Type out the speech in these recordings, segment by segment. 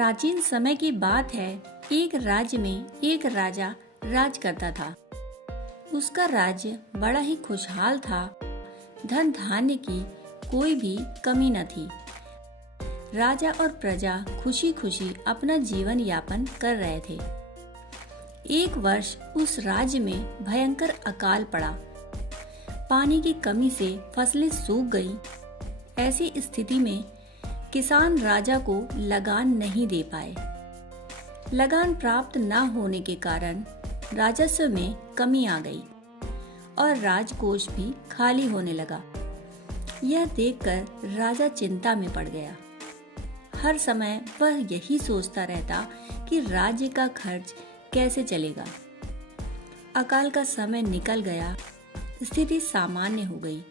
प्राचीन समय की बात है। एक राज्य में एक राजा राज करता था। उसका राज्य बड़ा ही खुशहाल था। धन धान्य की कोई भी कमी न थी। राजा और प्रजा खुशी खुशी अपना जीवन यापन कर रहे थे। एक वर्ष उस राज्य में भयंकर अकाल पड़ा। पानी की कमी से फसलें सूख गईं। ऐसी स्थिति में किसान राजा को लगान नहीं दे पाए। लगान प्राप्त न होने के कारण राजस्व में कमी आ गई और राजकोष भी खाली होने लगा। यह देखकर राजा चिंता में पड़ गया। हर समय वह यही सोचता रहता कि राज्य का खर्च कैसे चलेगा। अकाल का समय निकल गया, स्थिति सामान्य हो गई,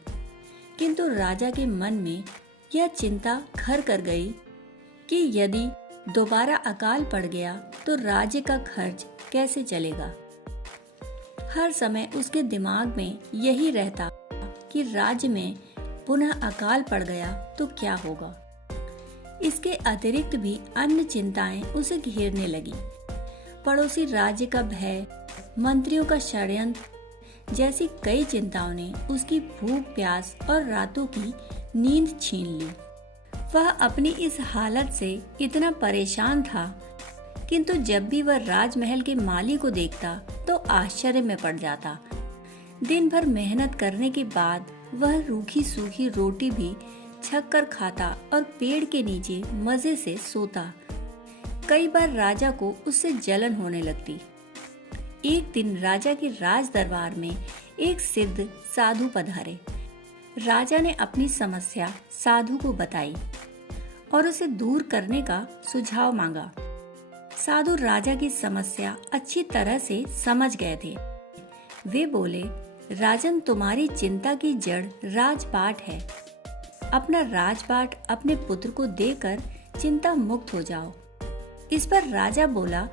किंतु राजा के मन में यह चिंता घर कर गई कि यदि दोबारा अकाल पड़ गया तो राज्य का खर्च कैसे चलेगा। हर समय उसके दिमाग में यही रहता कि राज्य में पुनः अकाल पड़ गया तो क्या होगा। इसके अतिरिक्त भी अन्य चिंताएं उसे घेरने लगी। पड़ोसी राज्य का भय, मंत्रियों का षड्यंत्र जैसी कई चिंताओं ने उसकी भूख प्यास और रातों की नींद छीन ली। वह अपनी इस हालत से इतना परेशान था, किंतु जब भी वह राजमहल के माली को देखता तो आश्चर्य में पड़ जाता। दिन भर मेहनत करने के बाद वह रूखी सूखी रोटी भी छक कर खाता और पेड़ के नीचे मजे से सोता। कई बार राजा को उससे जलन होने लगती। एक दिन राजा के राज दरबार में एक सिद्ध साधु पधारे। राजा ने अपनी समस्या साधु को बताई और उसे दूर करने का सुझाव मांगा। साधु राजा की समस्या अच्छी तरह से समझ गए थे। वे बोले, राजन, तुम्हारी चिंता की जड़ राजपाट है। अपना राजपाट अपने पुत्र को देकर चिंता मुक्त हो जाओ। इस पर राजा बोला,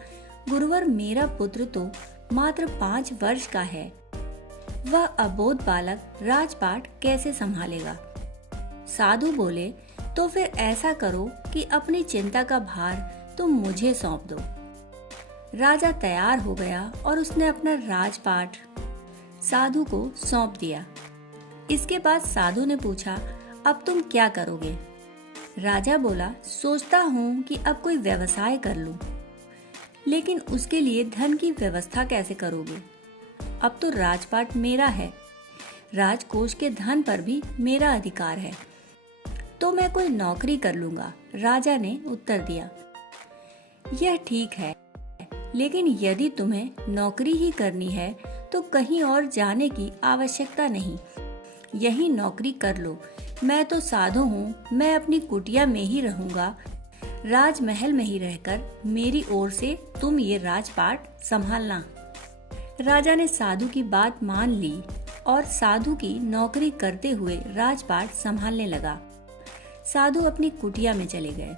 गुरुवर, मेरा पुत्र तो मात्र 5 वर्ष का है। वह अबोध बालक राजपाट कैसे संभालेगा। साधु बोले, तो फिर ऐसा करो कि अपनी चिंता का भार तुम मुझे सौंप दो। राजा तैयार हो गया और उसने अपना राजपाट साधु को सौंप दिया। इसके बाद साधु ने पूछा, अब तुम क्या करोगे। राजा बोला, सोचता हूँ कि अब कोई व्यवसाय कर लूं, लेकिन उसके लिए धन की व्यवस्था कैसे करोगे। अब तो राजपाट मेरा है, राजकोष के धन पर भी मेरा अधिकार है, तो मैं कोई नौकरी कर लूंगा। राजा ने उत्तर दिया, यह ठीक है, लेकिन यदि तुम्हें नौकरी ही करनी है तो कहीं और जाने की आवश्यकता नहीं, यही नौकरी कर लो। मैं तो साधु हूँ, मैं अपनी कुटिया में ही रहूंगा। राजमहल में ही रहकर मेरी ओर से तुम ये राजपाट संभालना। राजा ने साधु की बात मान ली और साधु की नौकरी करते हुए राजपाट संभालने लगा। साधु अपनी कुटिया में चले गए।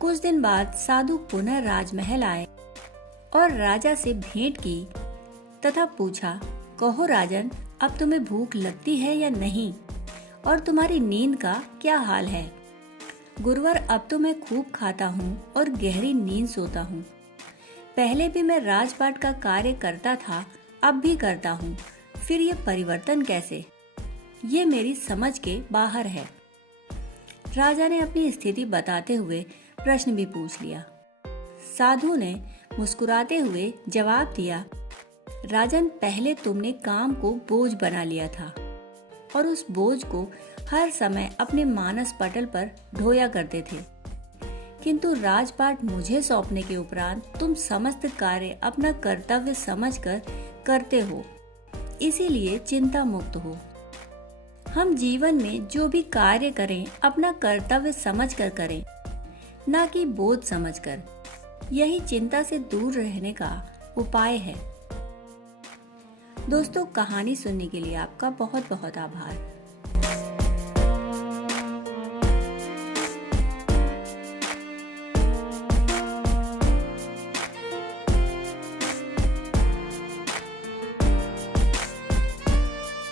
कुछ दिन बाद साधु पुनः राजमहल आए और राजा से भेंट की तथा पूछा, कहो राजन, अब तुम्हें भूख लगती है या नहीं, और तुम्हारी नींद का क्या हाल है। गुरुवर, अब तो मैं खूब खाता हूँ और गहरी नींद सोता हूँ। पहले भी मैं राजपाट का कार्य करता था, अब भी करता हूँ, फिर ये परिवर्तन कैसे। ये मेरी समझ के बाहर है। राजा ने अपनी स्थिति बताते हुए प्रश्न भी पूछ लिया। साधु ने मुस्कुराते हुए जवाब दिया, राजन, पहले तुमने काम को बोझ बना लिया था और उस बोझ को हर समय अपने मानस पटल पर ढोया करते थे, किंतु राजपाट मुझे सौंपने के उपरांत तुम समस्त कार्य अपना कर्तव्य समझकर करते हो, इसीलिए चिंता मुक्त हो। हम जीवन में जो भी कार्य करें अपना कर्तव्य समझकर करें, न कि बोझ समझकर। यही चिंता से दूर रहने का उपाय है। दोस्तों, कहानी सुनने के लिए आपका बहुत बहुत आभार।